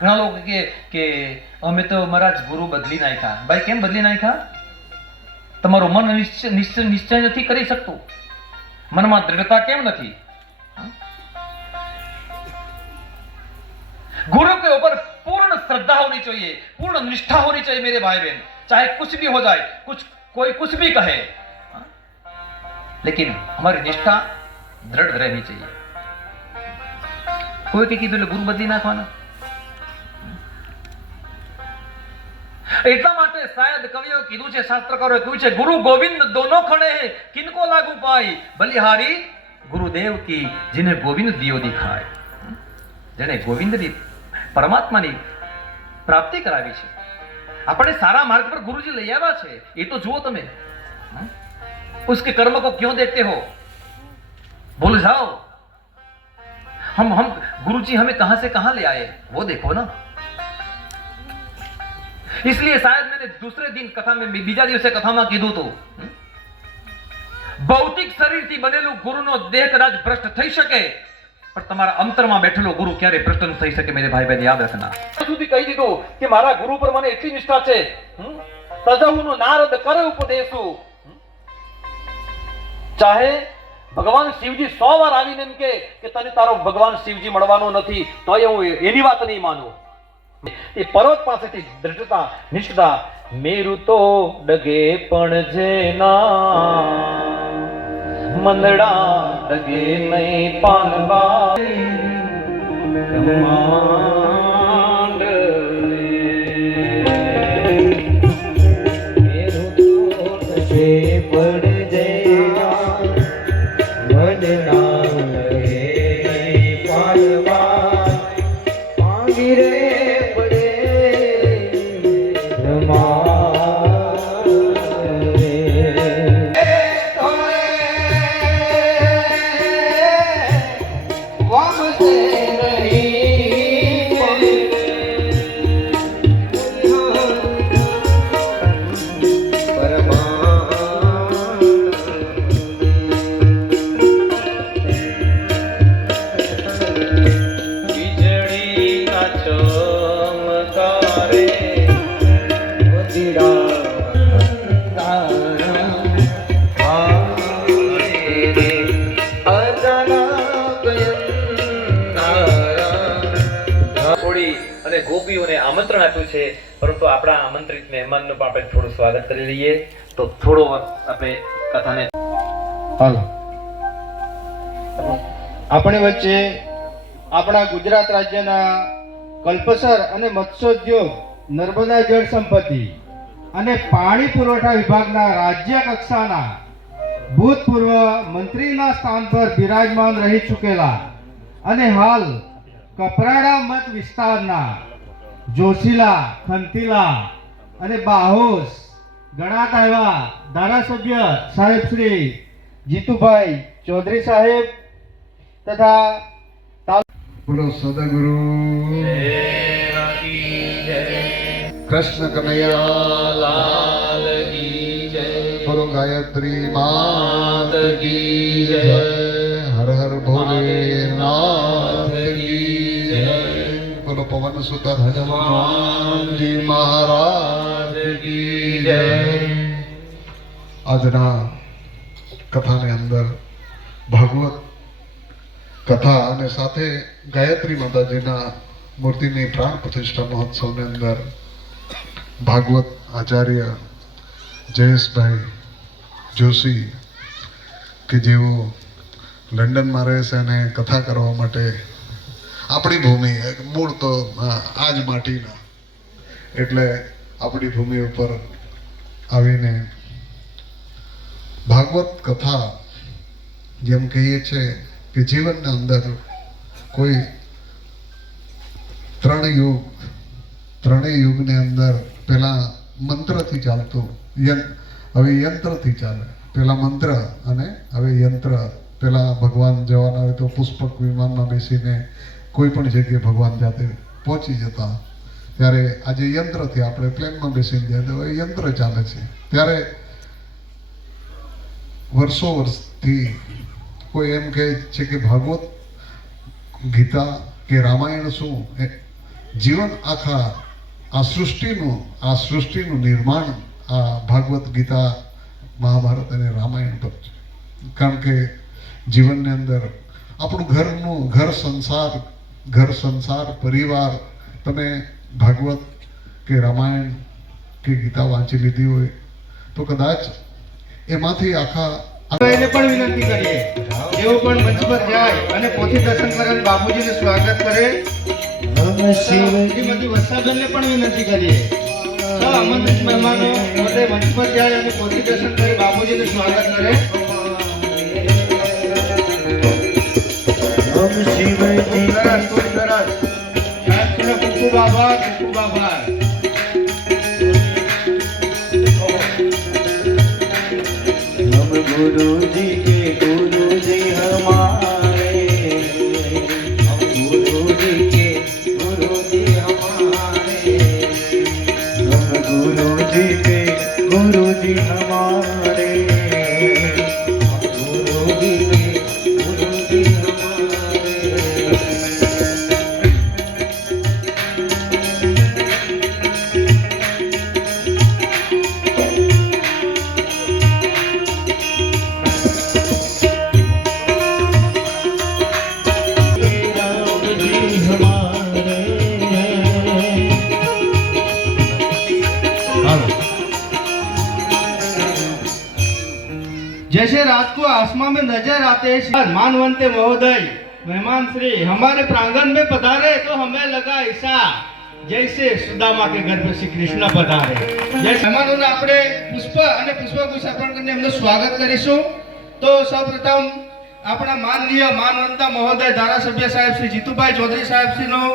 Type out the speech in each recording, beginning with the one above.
ઘણા લોકો કે અમે તો મહારાજ ગુરુ બદલી નાખ્યા. ભાઈ કેમ બદલી નાખ્યા? તમારું મન નિશ્ચય નથી કરી શકતું, મનમાં દૃઢતા કેમ નથી? गुरु के ऊपर पूर्ण श्रद्धा होनी चाहिए, पूर्ण निष्ठा होनी चाहिए मेरे भाई बहन. चाहे कुछ भी हो जाए, कोई कुछ भी कहे, लेकिन हमारी निष्ठा दृढ़ रहनी चाहिए. કોઈ કે કીધું એટલે ગુરુ બદલી નાખવાના? એટલા માટે શાયદ કવિઓ કીધું છે, શાસ્ત્રકારોએ કીધું છે, ગુરુ ગોવિંદ દોનો ખડે હે, કિनको लागू पाई, બલિહારી ગુરુદેવ કી जिन्हें गोविंद दियो दिखाए. જેને ગોવિંદની પરમાત્માની પ્રાપ્તિ કરાવી છે, આપણે સારા માર્ગ પર ગુરુજી લઈ આવ્યા છે, એ તો જુઓ તમે. उसके कर्म को क्यों देखते हो? भूल जाओ. हम गुरुजी हमें कहां से कहां ले आए वो देखो ना. इसलिए शायद मैंने दूसरे दिन कथा में, बीजा દિવસે કથામાં કીધું તો, ભૌતિક શરીરથી બનેલું ગુરુનો દેહ કદાચ ભ્રષ્ટ થઈ શકે, પણ તમારા અંતરમાં બેઠેલો ગુરુ ક્યારે ભ્રષ્ટ ન થઈ શકે. મેરે ભાઈ બહેન યાદ રાખના. સુધી કહી દીધું કે મારા ગુરુ પર મને એટલી નિષ્ઠા છે, તજહુનો નારદ કરે ઉપદેશુ. ચાહે ભગવાન શિવજી 100 વાર આવીને એમ કે તને તારો ભગવાન શિવજી મળવાનો નથી, તોય હું એની વાત નહીં માનું. એ પર્વત પાસેથી દૃઢતા, નિષ્ઠા. મેરુ તો ડગે પણ જેના મંદડા ડગે નહીં પાનવા બ્રહ્માંડ મેરુ તો ડગે પડ જેના મંદડા ડગે પાનવા પાંગીરે ગોપીઓને આમંત્રણ આપ્યું છે, પરંતુ આપણા આમંત્રિત મહેમાનનું પણ આપણે થોડું સ્વાગત કરી લઈએ. તો થોડો આપણે કથાને હાલ આપણી વચ્ચે આપણા ગુજરાત રાજ્યના કલ્પસર અને મત્સ્યોદ્યોગ, નર્મદા જળ સંપત્તિ અને પાણી પુરવઠા વિભાગના રાજ્ય કક્ષાના ભૂતપૂર્વ મંત્રીના સ્થાન પર બિરાજમાન રહી ચૂકેલા અને હાલ કપરાડા મત વિસ્તારના જોશીલા, ખંતીલા અને બાહોશ ગણાતા એવા ધારાસભ્ય સાહેબ શ્રી જીતુભાઈ ચૌધરી સાહેબ તથા બોલો સદગુરુ કૃષ્ણ કનૈયા લાલ કી જય. બોલો ગાયત્રી માત કી જય. હર હર ભોલેનાથ કી જય. બોલો પવન સુત હનુમાનજી મહારાજ કી જય. આજના કથાની અંદર ભાગવત કથા અને સાથે ગાયત્રી માતાજીના મૂર્તિની પ્રાણ પ્રતિષ્ઠા મહોત્સવની અંદર ભાગવત આચાર્ય જયેશભાઈ જોશી કે જેઓ લંડનમાં રહે છે અને કથા કરવા માટે આપણી ભૂમિ, મૂળ તો આ જ માટીના, એટલે આપણી ભૂમિ ઉપર આવીને ભાગવત કથા જેમ કહીએ છીએ કે જીવનની અંદર કોઈ ત્રણેય યુગની અંદર પહેલા મંત્રથી ચાલતું, હવે યંત્રથી ચાલે. પહેલા મંત્ર અને હવે યંત્ર. પહેલા ભગવાન જવાના હોય તો પુષ્પક વિમાનમાં બેસીને કોઈ પણ જગ્યાએ ભગવાન જાતે પહોંચી જતા, ત્યારે આજે યંત્રથી આપણે પ્લેનમાં બેસીને જાય તો યંત્ર ચાલે છે. ત્યારે વર્ષોથી કોઈ એમ કહે છે કે ભાગવત ગીતા કે રામાયણ શું જીવન આખા આ સૃષ્ટિનું નિર્માણ આ ભાગવત ગીતા, મહાભારત અને રામાયણ પર છે. કારણ કે જીવનની અંદર આપણું ઘર સંસાર પરિવાર, તમે ભાગવત કે રામાયણ કે ગીતા વાંચી લીધી હોય તો કદાચ એમાંથી એને પણ વિનંતી કરીએ જેઓ પણ મંચ પર જાય અને પોથી દર્શન કરે અને બાપુજીનું સ્વાગત કરે. શ્રીમતી વર્ષાબેનને પણ વિનંતી કરીએ સૌ આમંત્રિત મહેમાનો પોતે મંચ પર જાય અને પોથી દર્શન કરી બાપુજીનું સ્વાગત કરે. સરસ, ખૂબ સરસ. સાહેબશ્રીનો ખૂબ ખૂબ આભાર, ખૂબ ખૂબ આભાર. गुरु जी के गुरु जी हमारे, हम गुरु जी के गुरु जी हमारे, हम गुरु जी के गुरु जी हमारे, हम गुरु जी के गुरु जी हमारे. जैसे रात को आसमां में नजर आते हैं मानवंते महोदय मेहमान श्री हमारे प्रांगण में पधारे तो हमें लगा ऐसा जैसे सुदामा के घर पे श्री कृष्ण पधारे. जैसे મહેમાનોને આપણે પુષ્પ અને પુષ્પગુચ્છ અર્પણ કરીને એમનું સ્વાગત કરીશું. તો સૌપ્રથમ આપણા માનનીય માનવંતા મહોદય ધારાસભ્ય સાહેબ શ્રી જીતુભાઈ ચૌધરી સાહેબ શ્રીનું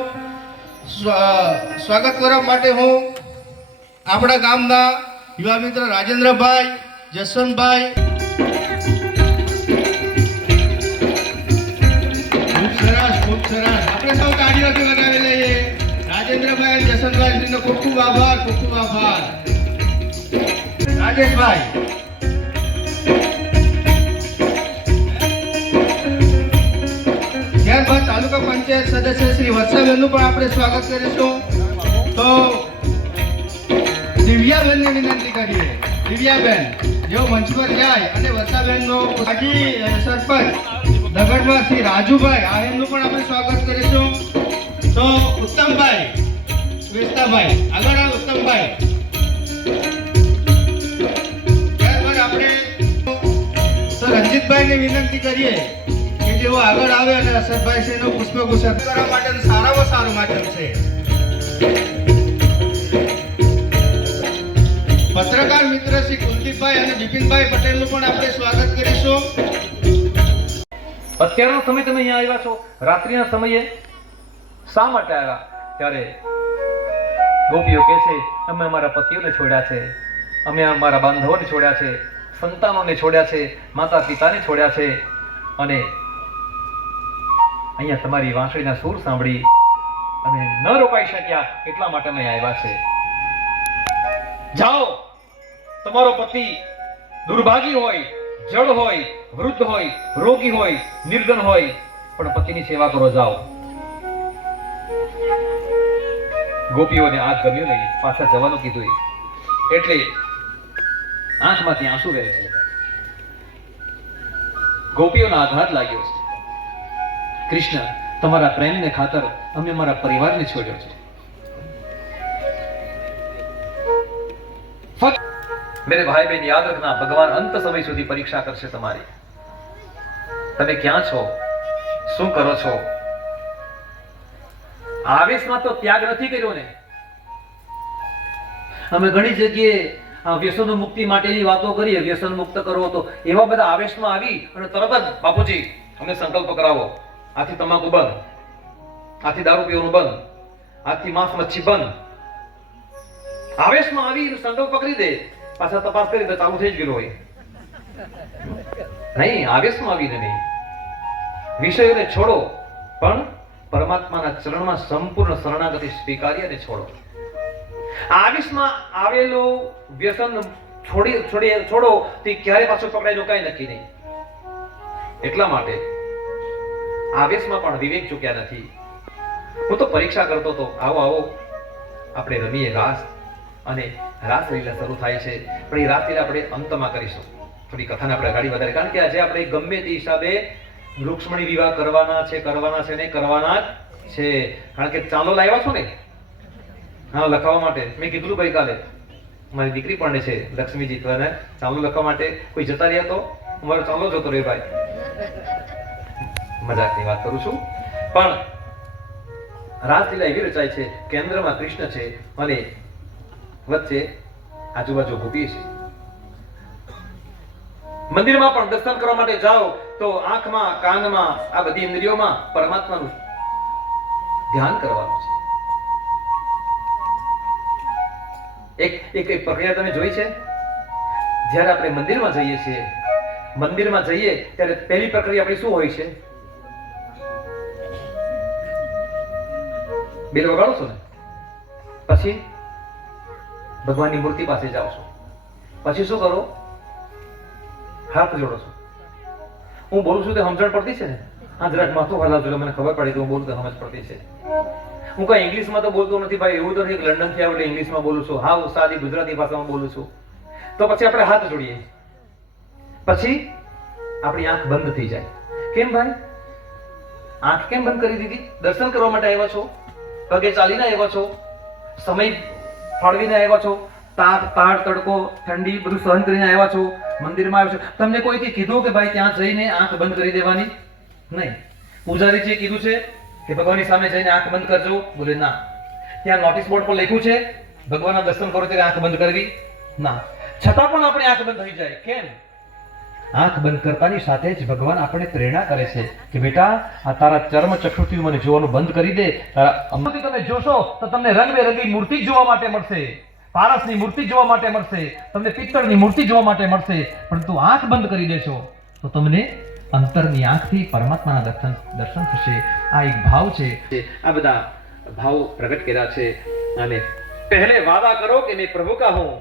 સ્વાગત કરવા માટે હું આપણા ગામના યુવા મિત્ર રાજેન્દ્રભાઈ, જસવંતભાઈ, ખૂબ સરસ. આપણે સૌ તાળીઓથી વધાવી લઈએ. રાજેન્દ્રભાઈ અને જસવંતભાઈ શ્રીનો ખૂબ ખૂબ આભાર, ખૂબ ખૂબ આભાર. રાજેશભાઈ, ત્યારબાદ તાલુકા પંચાયત સદસ્ય શ્રી વર્ષાબેનનું પણ આપણે સ્વાગત કરીશું. તો દિવ્યાબેનને વિનંતી કરીએ. દિવ્યાબેન જેઓ મંચ પર જાય અને વર્ષાબેનનો માજી સરપંચ દગડમાં શ્રી રાજુભાઈ આ એમનું પણ આપણે સ્વાગત કરીશું. તો ઉત્તમભાઈ, વેસ્તાભાઈ આગળ આવો. ઉત્તમભાઈ, ત્યારબાદ આપણે તો રંજીતભાઈને વિનંતી કરીએ કે જેઓ આગળ આવે અને અશરભાઈ શ્રીનો પુષ્પગુચ્છ કરવા માટે સારામાં સારું માધ્યમ છે. પત્રકાર મિત્ર શ્રી કુલદીપભાઈ અને બિપિનભાઈ પટેલનું પણ આપણે સ્વાગત કરીશું. અત્યારનો સમય તમે અહીંયા આવ્યા છો, રાત્રિના સમયે શા માટે આવ્યા? ત્યારે ગોપીઓ કહે છે અમે અમારા પતિઓને છોડ્યા છે, અમે અમારા બાંધવોને છોડ્યા છે, સંતાનોને છોડ્યા છે, માતા પિતાને છોડ્યા છે અને અહીંયા તમારી વાંસળીના સૂર સાંભળી અને ન રોકાઈ શક્યા એટલા માટે અમે આવ્યા છે. જાઓ, તમારો પતિ દુર્ભાગી હોય, જડ હોય, વૃદ્ધ હોય, રોગી હોય, નિર્ધન હોય, પણ પતિની સેવા કરો. જાઓ. ગોપીઓને આ ગમ્યું નહીં, પાછા જવાનું કીધું એટલે આંખમાંથી આંસુ વહે છે. ગોપીઓનો આઘાત લાગ્યો છે. કૃષ્ણ, તમારા પ્રેમને ખાતર અમે અમારા પરિવારને છોડ્યો છે. मेरे भाई बहन याद रखना, भगवान अंत समय સુધી પરીક્ષા કરશે તમારી. તમે ક્યાં છો, શું કરો છો? આવેશમાં તો ત્યાગ નથી કર્યો ને. અમે ઘણી જગ્યાએ વ્યસન મુક્તિ માટેની વાતો કરીએ, વ્યસન મુક્ત કરવો, તો એવા બધા આવેશમાં આવી અને તરત જ બાપુજી અમને સંકલ્પ કરાવો, આથી તમાકુ બંધ, આથી દારૂ પીવાનું બંધ, આથી માંસ મચ્છી બંધ. આવેશમાં આવી સંકલ્પ કરી દે, પાછા તપાસ કરી તો ચાલુ થઈ જ ગયેલું હોય. નહીં, આવેશમાં આવીને નહીં. વિષયોને છોડો, પણ પરમાત્માના ચરણમાં સંપૂર્ણ શરણાગતિ સ્વીકારી અને છોડો. આવેશમાં આવેલું વ્યસન છોડો તે ક્યારે પાછો પકડાય કઈ નક્કી નહીં. એટલા માટે આવેશમાં પણ વિવેક ચૂક્યા નથી. હું તો પરીક્ષા કરતો હતો, આવો આવો આપણે રમીએ રાસ. અને રાસલીલા શરૂ થાય છે, પણ એ રાસલીલા આપણે અંતમાં કરીશું. થોડી કથાને આપણે આગળ વધારે, કારણ કે આજે આપણે ગમે તે હિસાબે રૂક્ષ્મણી વિવાહ કરવાના છે ને કરવાના જ છે. કારણ કે ચાંદલો લાવ્યા છો ને, હા, લખાવવા માટે. મેં કીધું ભાઈ કાલે મારી દીકરી પણ છે લક્ષ્મીજી, તો એને ચાંદલો લખવા માટે કોઈ જતા રહ્યા તો મારો ચાંદલો જતો રહ્યો ભાઈ. મજાકની વાત કરું છું. પણ રાસલીલા એવી રચાય છે, કેન્દ્રમાં કૃષ્ણ છે અને વચ્ચે આજુબાજુ ગોપી છે. મંદિરમાં પણ દર્શન કરવા માટે જાઓ તો આંખમાં, કાનમાં, આ બધી ઇન્દ્રિયોમાં પરમાત્માનું ધ્યાન કરવાનું છે. એક પ્રક્રિયા તમે જોઈ છે? જ્યારે આપણે મંદિરમાં જઈએ છીએ, ત્યારે પહેલી પ્રક્રિયા આપણી શું હોય છે? બેલ વગાડો છો ને, પછી ભગવાનની મૂર્તિ પાસે જાઓ છો, પછી શું કરો? હાથ જોડો છો. હું બોલું છું તે સમજણ પડતી છે ને? હા, જરાક માથું હલાવજો, મને ખબર પડી કે હું બોલું તો સમજ પડતી છે. હું કઈ ઇંગ્લિશમાં તો બોલતો નથી ભાઈ, એવું તો નહીં લંડન થી આવડે ઇંગ્લિશમાં બોલું છું. હા, સાદી ગુજરાતી ભાષામાં બોલું છું. તો પછી આપણે હાથ જોડીએ, પછી આપણી આંખ બંધ થઈ જાય. કેમ ભાઈ? આંખ કેમ બંધ કરી દીધી? દર્શન કરવા માટે આવ્યા છો, પગે ચાલીને આવ્યા છો, સમય ફાળવીને આવ્યા છો, તાપ, તાળ, તડકો, ઠંડી બધું સહન કરીને આવ્યા છો, મંદિરમાં આવ્યા છો. તમને કોઈથી કીધું કે ભાઈ ત્યાં જઈને આંખ બંધ કરી દેવાની? નહીં. પૂજારીજીએ કીધું છે કે ભગવાનની સામે જઈને આંખ બંધ કરજો? બોલે ના. ત્યાં નોટિસ બોર્ડ પર લખ્યું છે ભગવાનના દર્શન કરો ત્યારે આંખ બંધ કરવી? ના. છતાં પણ આપણે આંખ બંધ થઈ જાય. કેમ? આંખ બંધ કરતાની સાથે જ ભગવાન આપણને પ્રેરણા કરે છે કે બેટા, આ તારા ચર્મ ચક્ષુથી મને જોવાનું બંધ કરી દે. તારા તમે જોશો તો તમને રંગબેરંગી મૂર્તિ જોવા માટે મળશે, પારસની મૂર્તિ જોવા માટે મળશે, તમને પિત્તળની મૂર્તિ જોવા માટે મળશે. પરંતુ આંખ બંધ કરી દેશો તો તમને અંતરની આંખથી પરમાત્માના દર્શન થશે. આ એક ભાવ છે. આ બધા ભાવ પ્રગટ કર્યા છે. અને પહેલે વાદા કરો કે મેં પ્રભુ કા હું,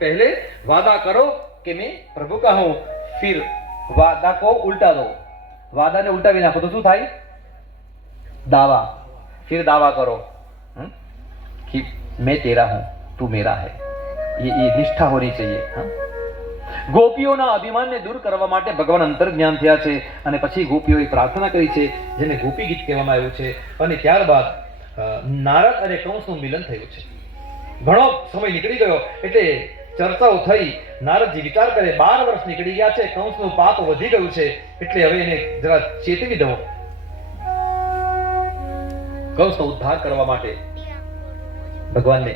પહેલે વાદા કરો કે मैं प्रभु का हूं, फिर वादा को उल्टा दो. वादा ने उल्टाવી નાખો તો શું થાય? दावा. फिर दावा करो कि मैं तेरा हूं, तू मेरा है. ये निष्ठा होनी चाहिए. ગોપીઓના અભિમાનને દૂર કરવા માટે ભગવાન અંતર્જ્ઞાન થયા છે અને પછી ગોપીઓએ પ્રાર્થના કરી છે, જેને ગોપી ગીત કહેવામાં આવ્યું છે. અને ત્યારબાદ નારદ અને કંસનું મિલન થયું છે. ઘણો સમય નીકળી ગયો એટલે ચર્ચાઓ થઈ. નારદજી વિચાર કરે 12 વર્ષ નીકળી ગયા છે, કંસનું પાપ વધી ગયું છે, એટલે હવે એને જરા ચેતવી દો. કંસનો ઉદ્ધાર કરવા માટે ભગવાનને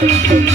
Thank you.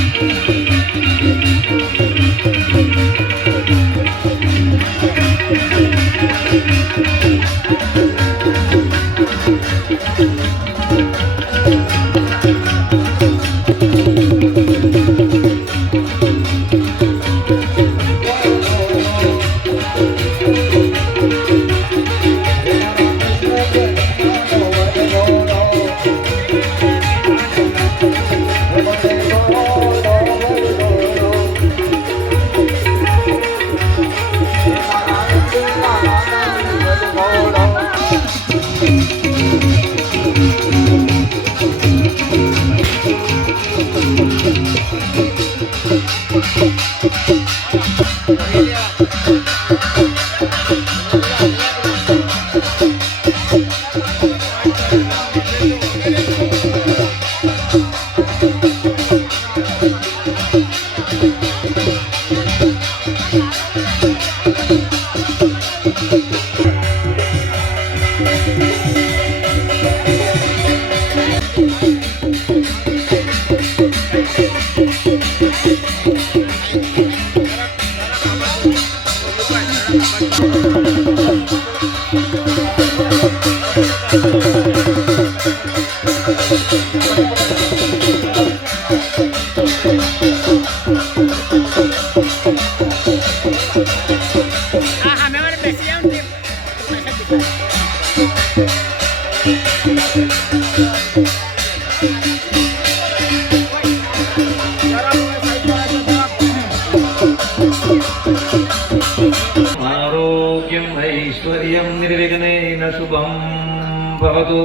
भवतु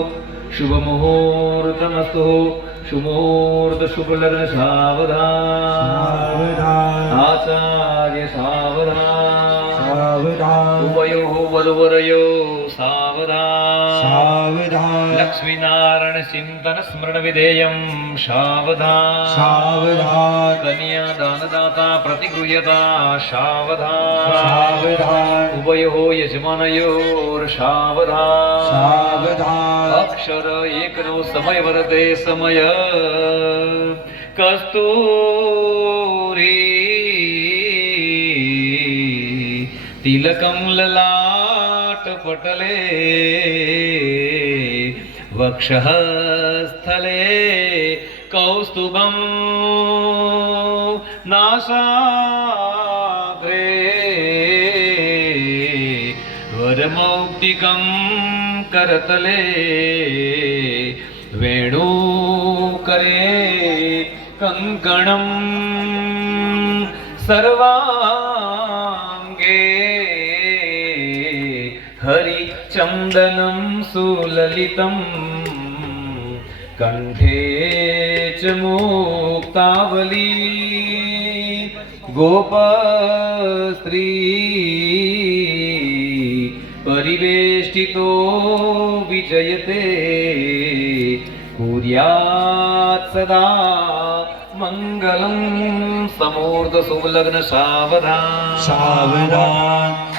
शुभ मुहूर्तमस्तु शुभमुहूर्त शुभ लग्न सावधान आचार्य सावधान उभयोः वधूवरयो सावधान लक्ष्मीनारायण चिंतन स्मरण विधेयं सावधान कन्या दानदाता प्रतिगृह्यता सावधान उभयोः यजमानयोर् सावधान अक्षर एकनो समय वरते समय कस्तूरी तिलकं ललाट पटले वक्षः स्थले कौस्तुभं नासाग्रे वरमौक्तिकं करतले वेणुकरे कङ्कणं सर्वाङ्गे हरिचन्दनं सुललितं कण्ठे च मुक्तावली गोपस्त्री परिवेष्टितो विजयते कुर्यात् सदा मंगलम समूर्त शुभ लग्न सावधान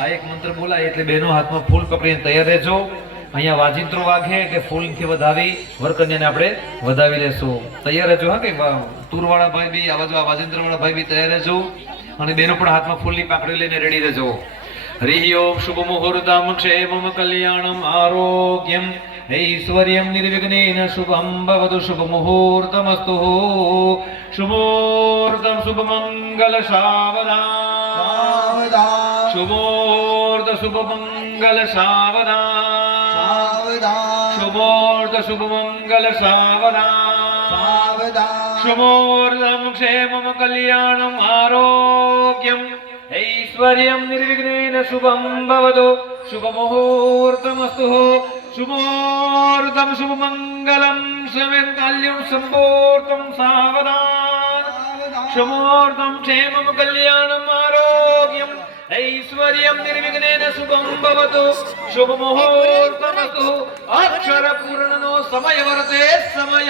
આ એક મંત્ર બોલાય એટલે બહેનો હાથમાં ફૂલ પકડીને તૈયાર રહેજો અહીંયા વાજિંત્રો વાગે એટલે ફૂલથી વધાવી વરકન્યાને આપણે વધાવી લેશું તૈયાર રહેજો હા કે તુરવાળા ભાઈ બી આ બાજુ આ વાજિંત્રવાળા ભાઈ બી તૈયાર રહેજો અને બહેનો પણ હાથમાં ફૂલની પાકડી લઈને રેડી રહેજો હરિ ઓમ શુભ મુહૂર્તમ ક્ષેમમ કલ્યાણમ આરોગ્યમ ऐश्वर्यं निर्विघ्नेन शुभं भवतु शुभ मुहूर्तमस्तु शुभमुहूर्तं शुभमंगल सावधान शुभमुहूर्त शुभमंगल सावधान शुभमुहूर्त शुभमंगल सावधान शुभमुहूर्तं क्षेमं कल्याणम् आरोग्यम् ऐश्वर्यं निर्विघ्नेन शुभं भवतु शुभ मुहूर्तमस्तु शुभमुहूर्तं शुभमंगलं समकाल्यं संपूर्णं सावधान शुभमुहूर्तं क्षेमं कल्याणम् आरोग्यम् ऐश्वर्यं निर्विघ्नेन शुभं भवतु शुभ मुहूर्तमस्तु अक्षर पूर्णनो समय वर्ते समय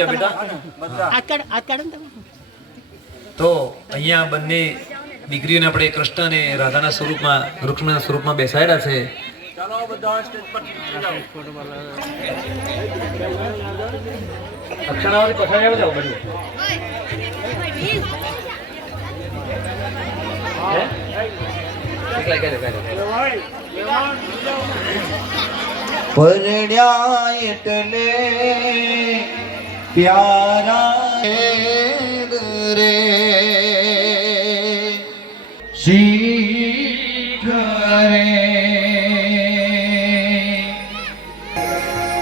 જાઓ બેટા. તો અહીંયા બંને દીકરીઓને આપણે કૃષ્ણ અને રાધાના સ્વરૂપમાં રૂક્ષ્મણીના સ્વરૂપમાં બેસાડ્યા છે. અક્ષરાવળી પછાડી આવી જાઓ બધું. પરણ્યા એટલે પ્યારા રે શીખ રે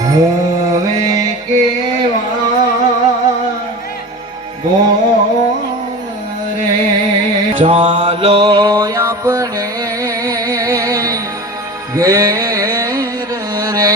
હવે કેવા બોરે ચાલો આપણે ઘેર રે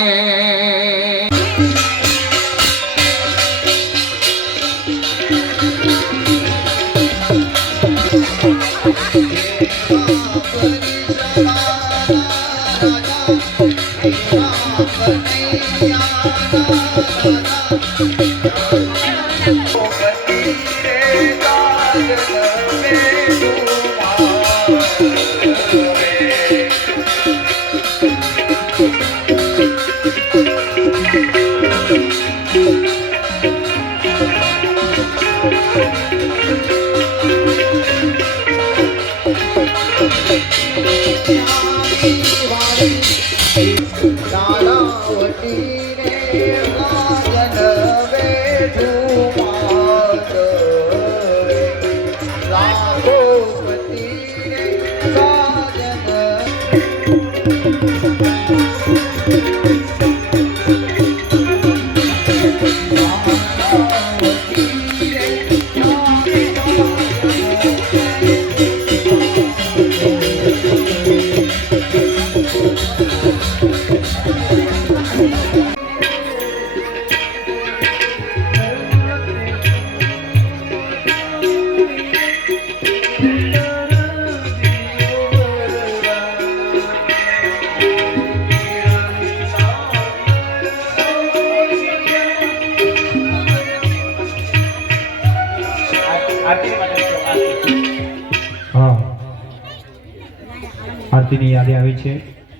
આરતીની યાદી આવી છે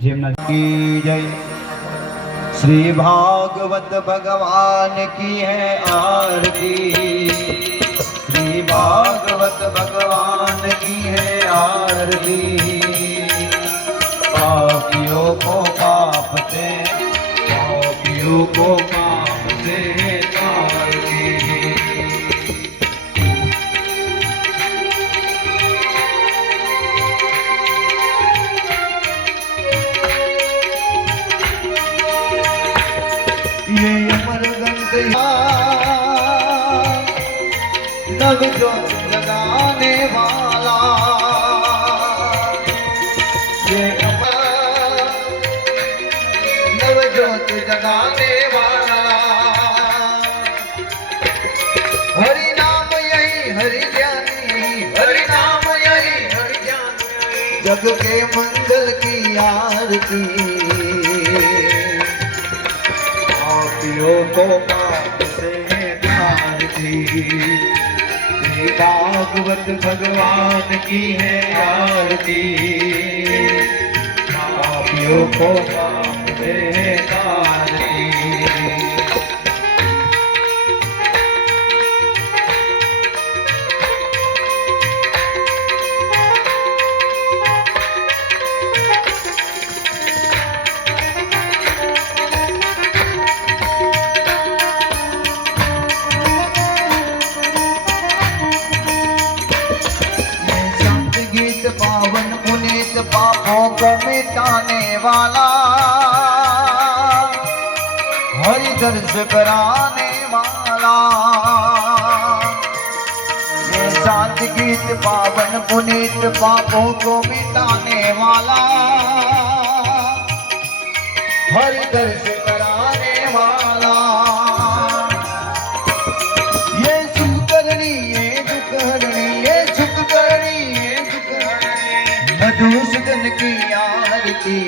જેમના की जय श्री भागवत भगवान की है आरती श्री भागवत भगवान की है आरती पापियों को पाप से पापियों को पाप से तारती ये अमर गंग नव ज्योत जगाने वाला ये अमर नव ज्योत जगाने वाला हरि नाम यही हरि ज्ञान हरि नाम यही हरि ज्ञान जग के मंगल की आरती पापियों को पाप से तारती श्री भागवत भगवान की है आरती पापियों को पाप से तारती पावन पुनीत पापों को मिटाने वाला हरि दर्श कराने वाला ये शांत गीत पावन पुनीत पापों को मिटाने वाला हरि दर्श कराने वाला ये सुख करनी ये दुख हरणी ये सुख करनी ये दुख हरणी मधुसूदन की आरती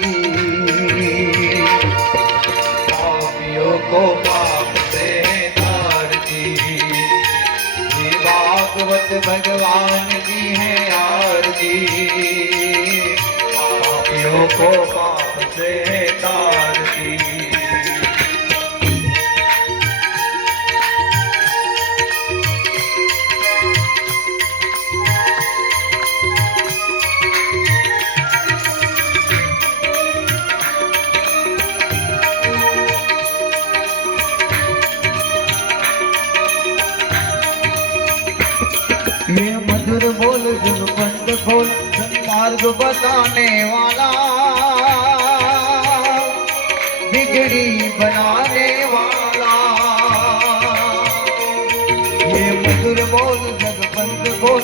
पापियों को पाप से तारती भगवान की है आरती पापियों को पाप से तारती ये मधुर बोल जुग पंथ खोल मार्ग बताने वाला बिगड़ी बनाने वाला ये मधुर बोल जग पंथ खोल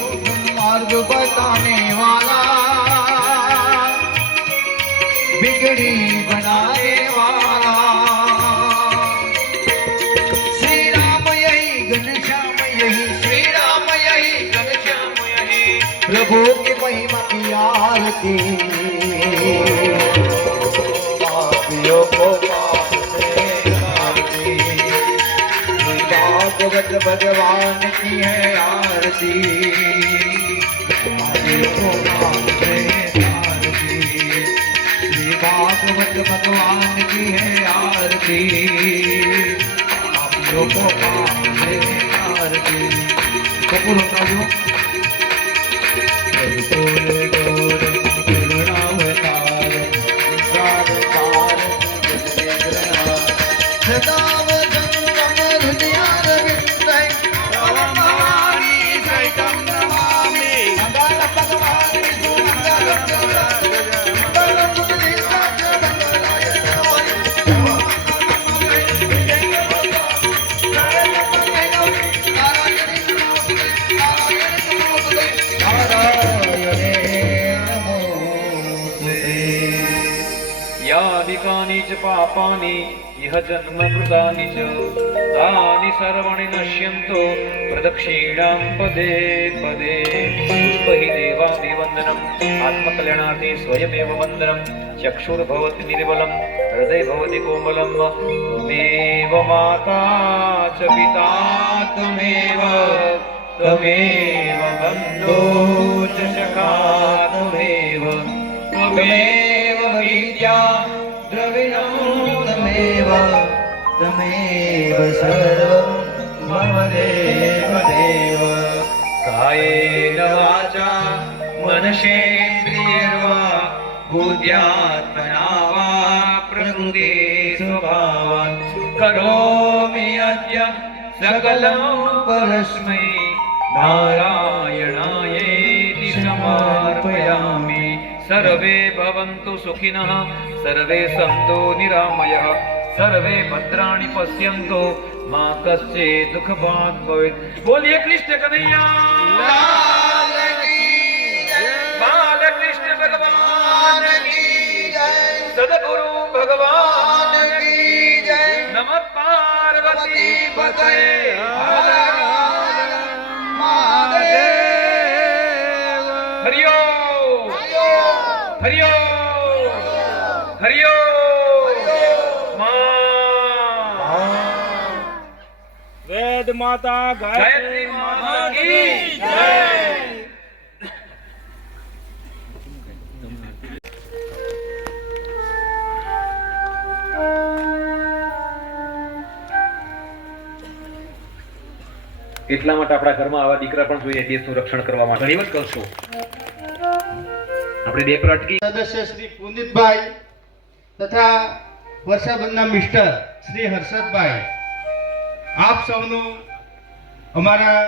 मार्ग बताने वाला बिगड़ी बनाने वाला श्री राम यही घनश्याम यही श्री राम यही घनश्याम यही प्रभु की महिमा की आरती पापियों को पाप से तारती भागवत भगवान की है आरती पापियों को पाप से तारती श्री भागवत भगवान की है आरती पापियों को पाप से तारती कपूर उठाओ यादिकानि च पापानि इह जन्मकृतानि च तानि सर्वाणि नश्यन्तो प्रदक्षिणां पदे पदे पुष्पहि देवाभिवन्दनम् आत्मकल्याणार्थे स्वयमेव वन्दनं चक्षुर्भवति निर्बलं हृदय भवति कोमलं त्वमेव माता च पिता त्वमेव त्वमेव बन्धो च सखा त्वमेव त्वमेव विद्या द्रविणं तमेव तमेव सर्वं मम देव देव कायेन वाचा मनसेन्द्रियर्वा बुद्ध्यात्मना वा प्रकृते स्वभावात् करोमि अद्य सकलं परस्मै नारायणायेति समर्पयामि सर्वे भवन्तु सुखिनः सर्वे सन्तु निरामयः सर्वे भद्राणि पश्यन्तु मा कश्चित् दुःखभाग् भवेत् बोलिए कृष्ण कन्हैया लाल की जय बालकृष्ण भगवान की जय सद्गुरु भगवान की जय नमः पार्वती पते हरिओ हरिओ हरिओ वेद माता गायत्री माता की जय। એટલા માટે આપણા ઘરમાં આવા દીકરા પણ જોઈએ દેશનું રક્ષણ કરવા માટે ઘણી વખત કરશો આપણે ડેપર અટકી સદસ્ય શ્રી પુનિતભાઈ તથા વર્ષાબંધના મિસ્ટર શ્રી હર્ષદભાઈ આપ સૌનું અમારા